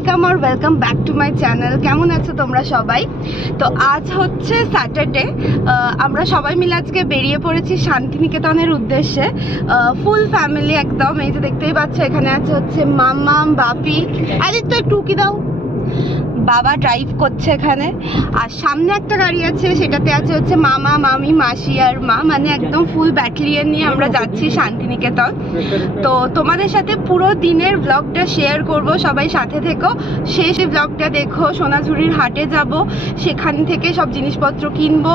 Welcome আর welcome back to my channel. কেমন আছো তোমরা সবাই? তো আজ হচ্ছে স্যাটারডে, আমরা সবাই মিলে আজকে বেরিয়ে পড়েছি শান্তিনিকেতনের উদ্দেশ্যে। ফুল ফ্যামিলি একদম। এই যে দেখতেই পাচ্ছ এখানে আছে হচ্ছে মাম্মাম, বাপি, আদিত্য একটু উকি দাও, বাবা ড্রাইভ করছে এখানে। আর সামনে একটা গাড়ি আছে, সেটাতে আছে হচ্ছে মামা, মামি, মাসি আর মা, মানে একদম ফুল ব্যাটালিয়ন নিয়ে আমরা যাচ্ছি শান্তিনিকেতন। তো তোমাদের সাথে পুরো দিনের ব্লগটা শেয়ার করব, সবাই সাথে থেকো। শেষ ব্লগটা দেখো। সোনাঝুরির হাটে যাব, সেখান থেকে সব জিনিসপত্র কিনবো,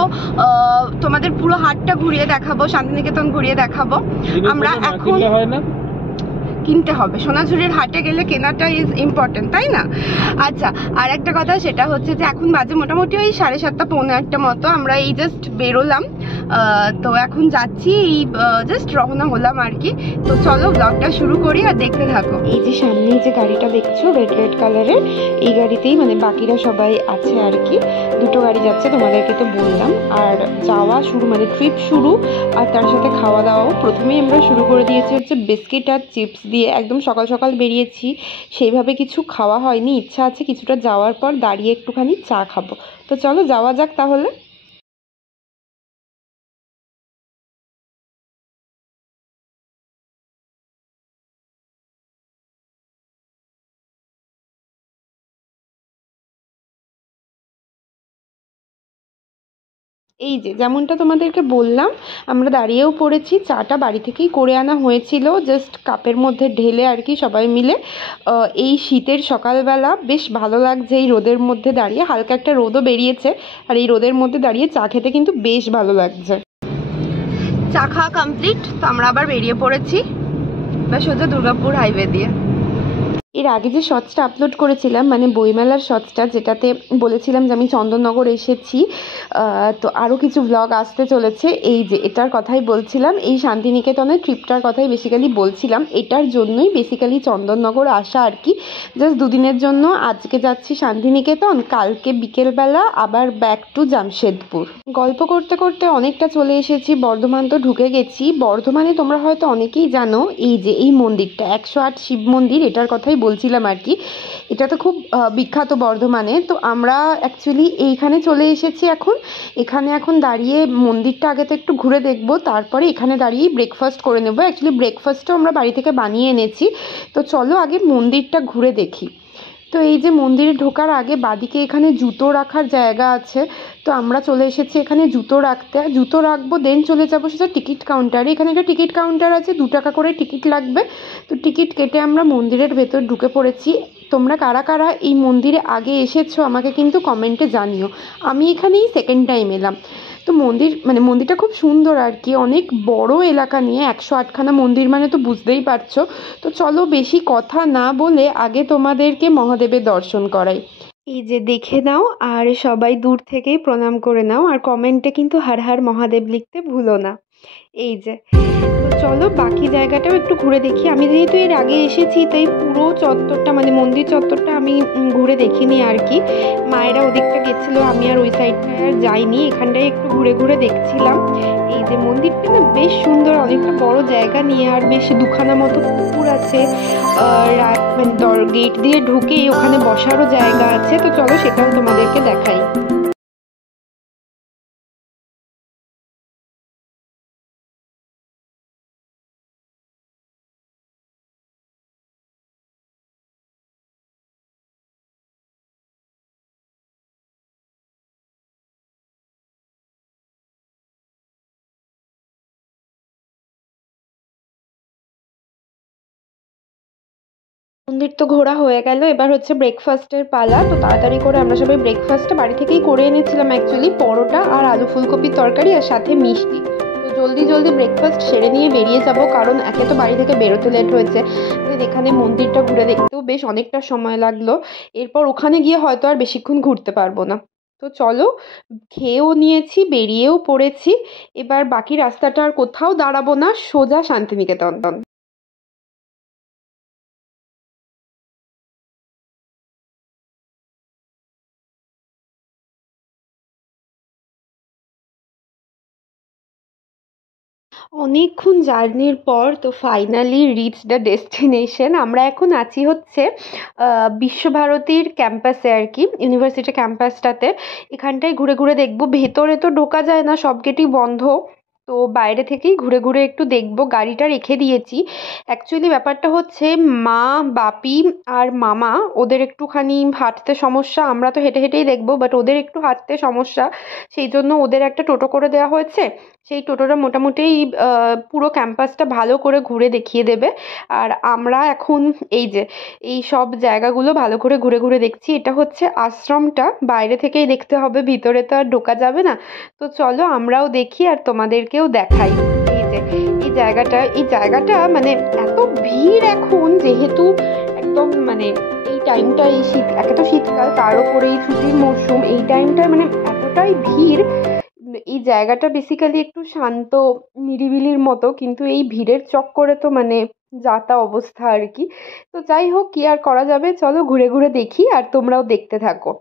তোমাদের পুরো হাটটা ঘুরিয়ে দেখাবো, শান্তিনিকেতন ঘুরিয়ে দেখাবো। আমরা এখন কিনতে হবে, সোনাঝুরির হাটে গেলে কেনাটা ইজ ইম্পর্টেন্ট, তাই না? আচ্ছা, আর একটা কথা, সেটা হচ্ছে যে এখন বাজে মোটামুটি ওই 7:30 পৌনে 8টা মতো। আমরা এই জাস্ট বেরোলাম, তো এখন যাচ্ছি, এই জাস্ট রওনা হলাম আর কি। তো চলো ব্লগটা শুরু করি আর দেখতে থাকো। এই যে সামনে যে গাড়িটা দেখছো রেড কালারের, এই গাড়িতেই মানে বাকিরা সবাই আছে আর কি। দুটো গাড়ি যাচ্ছে, তোমাদেরকে তো বললাম। আর যাওয়া শুরু মানে ট্রিপ শুরু, আর তার সাথে খাওয়া দাওয়াও প্রথমেই আমরা শুরু করে দিয়েছি হচ্ছে বিস্কিট আর চিপস দিয়ে। একদম সকাল সকাল বেরিয়েছি, সেইভাবে কিছু খাওয়া হয়নি। ইচ্ছা আছে কিছুটা যাওয়ার পর দাঁড়িয়ে একটুখানি চা খাবো। তো চলো যাওয়া যাক তাহলে। এই যে যেমনটা তোমাদেরকে বললাম, আমরা দাঁড়িয়েও পড়েছি। চাটা বাড়ি থেকেই করে আনা হয়েছিল, জাস্ট কাপের মধ্যে ঢেলে আর কি সবাই মিলে। এই শীতের সকালবেলা বেশ ভালো লাগছে এই রোদের মধ্যে দাঁড়িয়ে। হালকা একটা রোদও বেরিয়েছে, আর এই রোদের মধ্যে দাঁড়িয়ে চা খেতে কিন্তু বেশ ভালো লাগছে। চা খাওয়া কমপ্লিট, তো আমরা আবার বেরিয়ে পড়েছি সোজা দুর্গাপুর হাইওয়ে দিয়ে। এর আগে যে শর্টসটা আপলোড করেছিলাম, মানে বইমেলার শর্টসটা, যেটাতে বলেছিলাম যে আমি চন্দননগর এসেছি, তো আরও কিছু ভ্লগ আসতে চলেছে। এই যে এটার কথাই বলছিলাম, এই শান্তিনিকেতনের ট্রিপটার কথাই বেসিক্যালি বলছিলাম। এটার জন্যই বেসিক্যালি চন্দননগর আসা আর কি। জাস্ট দুদিনের জন্য। আজকে যাচ্ছি শান্তিনিকেতন, কালকে বিকেলবেলা আবার ব্যাক টু জামশেদপুর। গল্প করতে করতে অনেকটা চলে এসেছি, বর্ধমান তো ঢুকে গেছি। বর্ধমানে তোমরা হয়তো অনেকেই জানো এই যে এই মন্দিরটা 108 শিব মন্দির, এটার কথাই বলছিলাম আর কি। এটা তো খুব বিখ্যাত বর্ধমানে। তো আমরা অ্যাকচুয়ালি এইখানে চলে এসেছি এখন। এখানে এখন দাঁড়িয়ে মন্দিরটা আগে তো একটু ঘুরে দেখবো, তারপরে এখানে দাঁড়িয়েই ব্রেকফাস্ট করে নেবো। অ্যাকচুয়ালি ব্রেকফাস্টও আমরা বাড়ি থেকে বানিয়ে এনেছি। তো চলো আগে মন্দিরটা ঘুরে দেখি। তো এই যে মন্দিরে ঢোকার আগে বাদিকে এখানে জুতো রাখার জায়গা আছে। তো আমরা চলে এসেছি এখানে জুতো রাখতে। জুতো রাখবো, দেন চলে যাবো সেটা টিকিট কাউন্টারে। এখানে একটা টিকিট কাউন্টার আছে, 2 টাকা করে টিকিট লাগবে। তো টিকিট কেটে আমরা মন্দিরের ভেতর ঢুকে পড়েছি। তোমরা কারা কারা এই মন্দিরে আগে এসেছো আমাকে কিন্তু কমেন্টে জানিও। আমি এখানেই সেকেন্ড টাইম এলাম। তো মন্দিরটা খুব সুন্দর আর কি, অনেক বড় এলাকা নিয়ে, 108খানা মন্দির মানে তো বুঝতেই পারছো। তো চলো বেশি কথা না বলে আগে তোমাদেরকে মহাদেবের দর্শন করাই। এই যে দেখে নাও, আর সবাই দূর থেকেই প্রণাম করে নাও, আর কমেন্টে কিন্তু হর হর মহাদেব লিখতে ভুলো না। এই যে, তো চলো বাকি জায়গাটাও একটু ঘুরে দেখি। আমি যেহেতু এর আগে এসেছি, তাই পুরো চত্বরটা মানে মন্দির চত্বরটা আমি ঘুরে দেখিনি আর কি। মায়েরা ওদিকটা গেছিলো, আমি আর ওই সাইডটায় আর যাইনি, এখানটায় একটু ঘুরে ঘুরে দেখছিলাম। এই যে মন্দিরটা না বেশ সুন্দর, অনেকটা বড় জায়গা নিয়ে, আর বেশ 2খানা মতো পুকুর আছে। মানে গেট দিয়ে ঢুকে ওখানে বসারও জায়গা আছে। তো চলো সেটাও তোমাদেরকে দেখাই। মন্দির তো ঘোরা হয়ে গেল, এবার হচ্ছে ব্রেকফাস্টের পালা। তো তাড়াতাড়ি করে আমরা সবাই ব্রেকফাস্টটা বাড়ি থেকেই করে এনেছিলাম অ্যাকচুয়ালি, পরোটা আর আলু ফুলকপির তরকারি আর সাথে মিষ্টি। তো জলদি জলদি ব্রেকফাস্ট সেরে নিয়ে বেরিয়ে যাব, কারণ একে তো বাড়ি থেকে বেরোতে লেট হয়েছে, দেন এখানে মন্দিরটা ঘুরে দেখতেও বেশ অনেকটা সময় লাগলো। এরপর ওখানে গিয়ে হয়তো আর বেশিক্ষণ ঘুরতে পারবো না। তো চলো, খেয়েও নিয়েছি, বেরিয়েও পড়েছি। এবার বাকি রাস্তাটা আর কোথাও দাঁড়াবো না, সোজা শান্তিনিকেতন। অনেকক্ষণ জার্নির পর তো ফাইনালি রিচ দ্য ডেস্টিনেশন। আমরা এখন আছি হচ্ছে বিশ্বভারতীর ক্যাম্পাসে আর কি, ইউনিভার্সিটি ক্যাম্পাসটাতে। এখানটায় ঘুরে ঘুরে দেখবো, ভেতরে তো ঢোকা যায় না, সব গেটই বন্ধ। তো বাইরে থেকেই ঘুরে ঘুরে একটু দেখবো। গাড়িটা রেখে দিয়েছি। অ্যাকচুয়ালি ব্যাপারটা হচ্ছে মা, বাপি আর মামা ওদের একটুখানি হাঁটতে সমস্যা, আমরা তো হেঁটে হেঁটেই দেখবো, বাট ওদের একটু হাঁটতে সমস্যা, সেই জন্য ওদের একটা টোটো করে দেওয়া হয়েছে। সেই টোটোটা মোটামুটি পুরো ক্যাম্পাসটা ভালো করে ঘুরে দেখিয়ে দেবে। আর আমরা এখন এই যে এই সব জায়গাগুলো ভালো করে ঘুরে ঘুরে দেখছি। এটা হচ্ছে আশ্রমটা, বাইরে থেকেই দেখতে হবে, ভিতরে তো আর ঢোকা যাবে না। তো চলো আমরাও দেখি আর তোমাদেরকেও দেখাই। এই যে এই জায়গাটা মানে এত ভিড় এখন, যেহেতু একদম মানে এই টাইমটা, এই শীত, একে তো শীতকাল, তার উপরে এই ছুটির মরশুম, এই টাইমটা মানে এতটাই ভিড়। এই জায়গাটা বেসিক্যালি একটু শান্ত নিরিবিলির মতো, কিন্তু এই ভিড়ের চক্করে তো মানে যা তা অবস্থা আর কি। তো যাই হোক, কি আর করা যাবে, চলো ঘুরে ঘুরে দেখি আর তোমরাও দেখতে থাকো।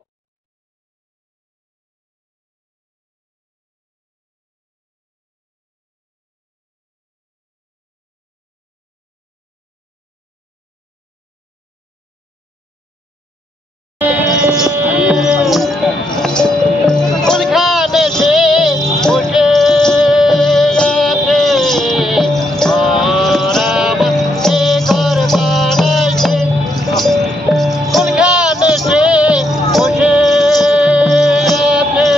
কোনখানে সে বসে আছে সে ঘর বানাইছে কোনখানে সে বসে আছে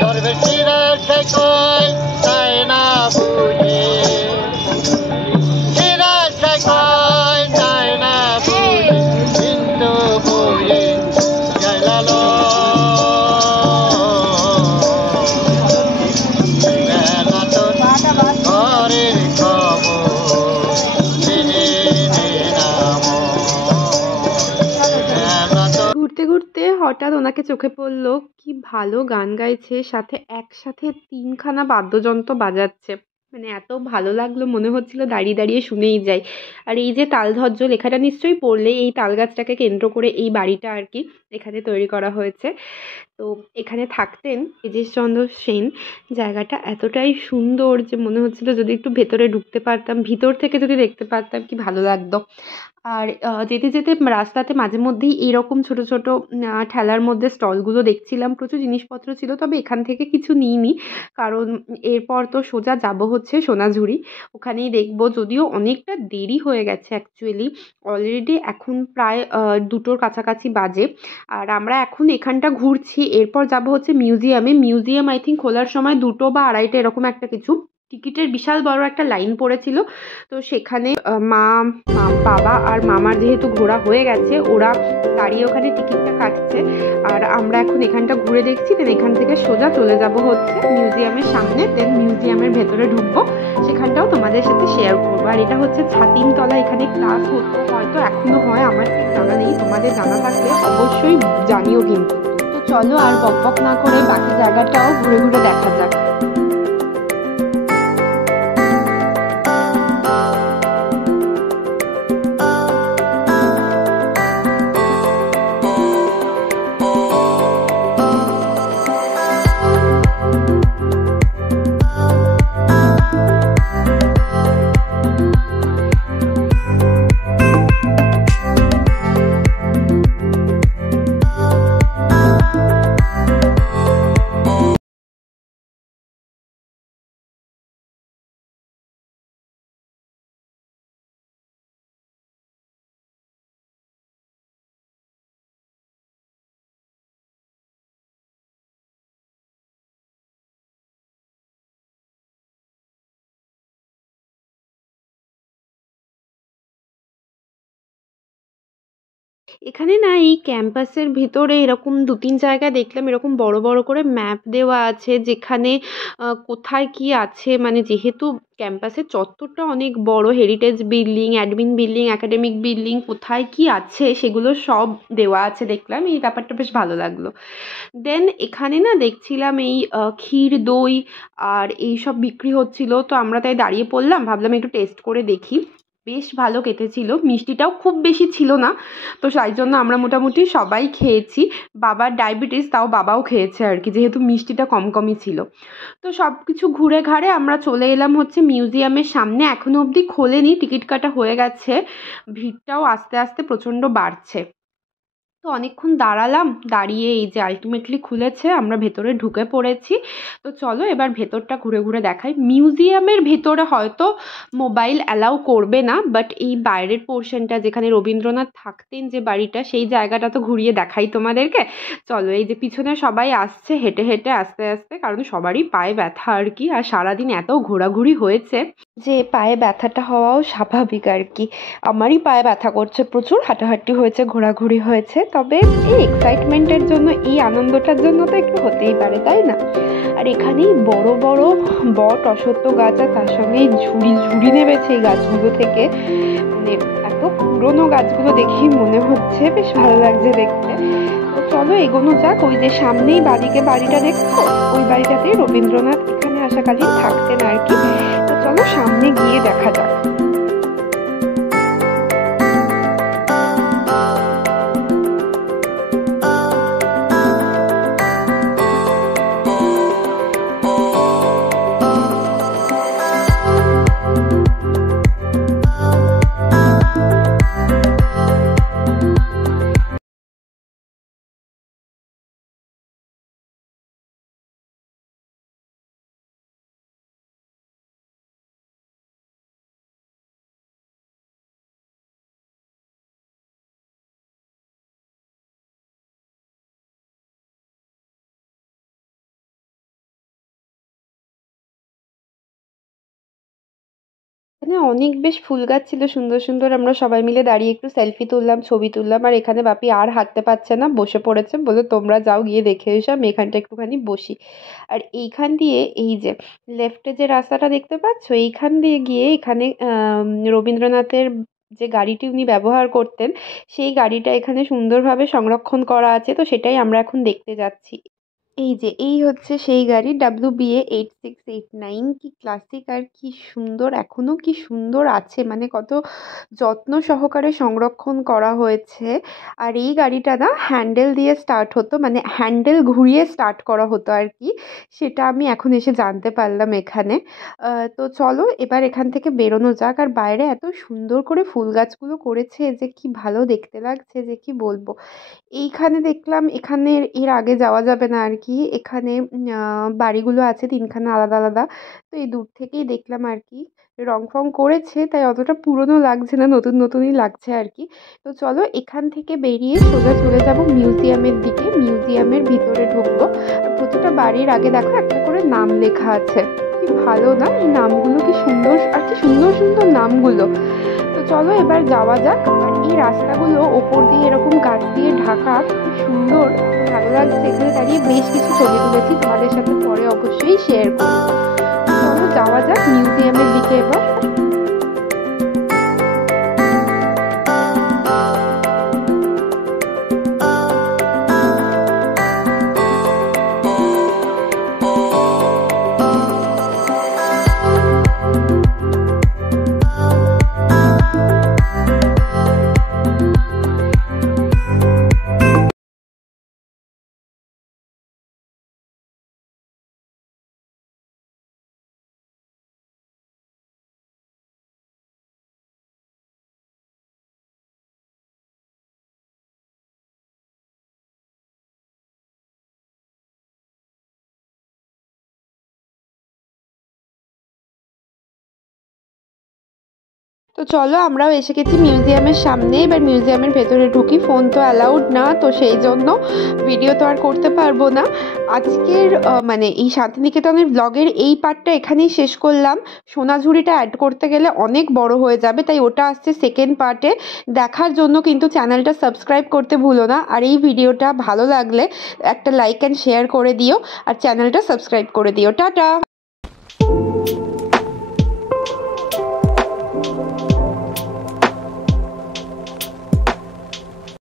দরবেশিরা সে কয় তাই না বুঝে শিরা সে কয় তাই না বুঝে কিন্তু বইয়ে গেলালো ঘরের খবর জেনে নিলাম ঘুরতে ঘুরতে হঠাৎ ওনাকে চোখে পড়লো, কি ভালো গান গাইছে, সাথে একসাথে তিনখানা বাদ্যযন্ত্র বাজাচ্ছে। মানে এত ভালো লাগলো, মনে হচ্ছিল দাঁড়িয়ে দাঁড়িয়ে শুনেই যাই। আর এই যে তালধ্বজ লেখাটা নিশ্চয়ই পড়লে, এই তাল গাছটাকে কেন্দ্র করে এই বাড়িটা আর কি এখানে তৈরি করা হয়েছে। তো এখানে থাকতেন তেজেশচন্দ্র সেন। জায়গাটা এতটাই সুন্দর যে মনে হচ্ছিল যদি একটু ভেতরে ঢুকতে পারতাম, ভিতর থেকে যদি দেখতে পারতাম কি ভালো লাগতো। আর যেতে যেতে রাস্তাতে মাঝে মধ্যেই এইরকম ছোট ছোট ঠেলার মধ্যে স্টলগুলো দেখছিলাম, প্রচুর জিনিসপত্র ছিল, তবে এখান থেকে কিছু নিইনি, কারণ এরপর তো সোজা যাব হচ্ছে সোনাঝুরি, ওখানেই দেখবো। যদিও অনেকটা দেরি হয়ে গেছে অ্যাকচুয়ালি, অলরেডি এখন প্রায় 2টোর কাছাকাছি বাজে। আর আমরা এখন এখানটা ঘুরছি, এরপর যাব হচ্ছে মিউজিয়ামে। মিউজিয়াম আই থিঙ্ক খোলার সময় 2টো বা 2:30 এরকম একটা কিছু। টিকিটের বিশাল বড় একটা লাইন পড়েছিল। তো সেখানে বাবা আর মামার যেহেতু ঘোরা হয়ে গেছে, ওরা দাঁড়িয়ে ওখানে টিকিটটা কাটছে। আর আমরা এখন এখানটা ঘুরে দেখছি, দেন এখান থেকে সোজা চলে যাব হচ্ছে মিউজিয়ামের সামনে, দেন মিউজিয়ামের ভেতরে ঢুকবো, সেখানটাও তোমাদের সাথে শেয়ার করবো। আর এটা হচ্ছে ছাতিমতলা, এখানে ক্লাস হতো, হয়তো এখনো হয়, আমার ঠিক জানা নেই, তোমাদের জানা থাকলে অবশ্যই জানিও কিন্তু। তো চলো আর বকবক না করে বাকি জায়গাটাও ঘুরে ঘুরে দেখা যাক। এখানে না এই ক্যাম্পাসের ভেতরে এরকম 2-3 জায়গায় দেখলাম এরকম বড় বড় করে ম্যাপ দেওয়া আছে, যেখানে কোথায় কি আছে, মানে যেহেতু ক্যাম্পাসের চত্বরটা অনেক বড়, heritage building, admin building, academic building, কোথায় কি আছে সেগুলো সব দেওয়া আছে দেখলাম। এই ব্যাপারটা বেশ ভালো লাগলো। দেন এখানে না দেখছিলাম এই ক্ষীর দই আর এই সব বিক্রি হচ্ছিল, তো আমরা তাই দাঁড়িয়ে পড়লাম, ভাবলাম একটু টেস্ট করে দেখি। বেশ ভালো কেটেছিল, মিষ্টিটাও খুব বেশি ছিল না, তো তাই জন্য আমরা মোটামুটি সবাই খেয়েছি। বাবার ডায়াবেটিস, তাও বাবাও খেয়েছে আর কি, যেহেতু মিষ্টিটা কম কমই ছিল। তো সব কিছু ঘুরে ঘাড়ে আমরা চলে এলাম হচ্ছে মিউজিয়ামের সামনে। এখনও অবধি খোলেনি, টিকিট কাটা হয়ে গেছে, ভিড়টাও আস্তে আস্তে প্রচণ্ড বাড়ছে। তো অনেকক্ষণ দাঁড়ালাম, দাঁড়িয়ে এই যে আলটিমেটলি খুলেছে, আমরা ভেতরে ঢুকে পড়েছি। তো চলো এবার ভেতরটা ঘুরে ঘুরে দেখাই। মিউজিয়ামের ভেতরে হয়তো মোবাইল অ্যালাউ করবে না, বাট এই বাইরের পোর্শনটা যেখানে রবীন্দ্রনাথ থাকতেন যে বাড়িটা, সেই জায়গাটা তো ঘুরিয়ে দেখাই তোমাদেরকে। চলো, এই যে পিছনে সবাই আসছে হেঁটে হেঁটে আস্তে আস্তে, কারণ সবারই পায়ে ব্যথা আর কি, আর সারাদিন এত ঘোরাঘুরি হয়েছে যে পায়ে ব্যথাটা হওয়াও স্বাভাবিক আর কি। আমারই পায়ে ব্যথা করছে প্রচুর, হাঁটাহাঁটি হয়েছে, ঘোরাঘুরি হয়েছে, তবে এই এক্সাইটমেন্টের জন্য, এই আনন্দটার জন্য তো একটু হতেই পারে, তাই না? আর এখানেই বড় বড় বট, অশ্বত্থ গাছ, আর তার সঙ্গে ঝুড়ি ঝুড়ি নেমেছে এই গাছগুলো থেকে। মানে এত পুরনো গাছগুলো দেখেই মনে হচ্ছে বেশ ভালো লাগছে দেখতে। তো চলো এগোনো যাক। ওই যে সামনেই বাদিকে বাড়িটা দেখছো, ওই বাড়িটাতেই রবীন্দ্রনাথ এখানে আসাকালীন থাকতেন আর কি। তো চলো সামনে গিয়ে দেখা যাক। এখানে অনেক বেশ ফুল গাছ ছিল সুন্দর সুন্দর, আমরা সবাই মিলে দাঁড়িয়ে একটু সেলফি তুললাম, ছবি তুললাম। আর এখানে বাপি আর হাঁটতে পারছে না, বসে পড়েছে, বলে তোমরা যাও গিয়ে দেখে এসো, আমি এখানটা একটুখানি বসি। আর এইখান দিয়ে এই যে লেফটে যে রাস্তাটা দেখতে পাচ্ছ, এইখান দিয়ে গিয়ে এখানে রবীন্দ্রনাথের যে গাড়িটি উনি ব্যবহার করতেন, সেই গাড়িটা এখানে সুন্দরভাবে সংরক্ষণ করা আছে, তো সেটাই আমরা এখন দেখতে যাচ্ছি। এই যে এই হচ্ছে সেই গাড়ি, WBA 8689। কি ক্লাসিক আর কি সুন্দর, এখনো কি সুন্দর আছে, মানে কত যত্ন সহকারে সংরক্ষণ করা হয়েছে। আর এই গাড়িটা না হ্যান্ডেল দিয়ে স্টার্ট হতো, মানে হ্যান্ডেল ঘুরিয়ে স্টার্ট করা হতো আর কি, সেটা আমি এখন এসে জানতে পারলাম এখানে। তো চলো এবার এখান থেকে বেরোনো যাক। আর বাইরে এত সুন্দর করে ফুল গাছগুলো করেছে যে কি ভালো দেখতে লাগছে, যে কি বলবো। এইখানে দেখলাম, এখানে এর আগে যাওয়া যাবে না আর কি, এখানে বাড়িগুলো আছে তিনখানা আলাদা আলাদা। তো এই দূর থেকেই দেখলাম আর কি, রং ফং করেছে তাই অতটা পুরনো লাগছে না, নতুন নতুনই লাগছে আর কি। তো চলো এখান থেকে বেরিয়ে সোজা চলে যাব মিউজিয়ামের দিকে, মিউজিয়ামের ভিতরে ঢুকবো। আর প্রতিটা বাড়ির আগে দেখো একটা করে নাম লেখা আছে, কি ভালো না এই নামগুলো, কি সুন্দর আর কি সুন্দর সুন্দর নামগুলো। তো চলো এবার যাওয়া যাক। আর এই রাস্তাগুলো ওপর দিয়ে এরকম গাছ দিয়ে ঢাকা, খুব সুন্দর, ভালো লাগছে। এখানে দাঁড়িয়ে বেশ কিছু ছবি তুলেছি, তোমাদের সাথে পরে অবশ্যই শেয়ার করবো। চলো যাওয়া যাক মিউজিয়ামের দিকে এবার। তো চলো আমরাও এসে গেছি মিউজিয়ামের সামনে, এবার মিউজিয়ামের ভেতরে ঢুকি। ফোন তো অ্যালাউড না, তো সেই জন্য ভিডিও তো আর করতে পারবো না। আজকের মানে এই শান্তিনিকেতনের ব্লগের এই পার্টটা এখানেই শেষ করলাম। সোনাঝুরিটা অ্যাড করতে গেলে অনেক বড় হয়ে যাবে, তাই ওটা আসছে সেকেন্ড পার্টে। দেখার জন্য কিন্তু চ্যানেলটা সাবস্ক্রাইব করতে ভুলো না। আর এই ভিডিওটা ভালো লাগলে একটা লাইক অ্যান্ড শেয়ার করে দিও, আর চ্যানেলটা সাবস্ক্রাইব করে দিও। টাটা।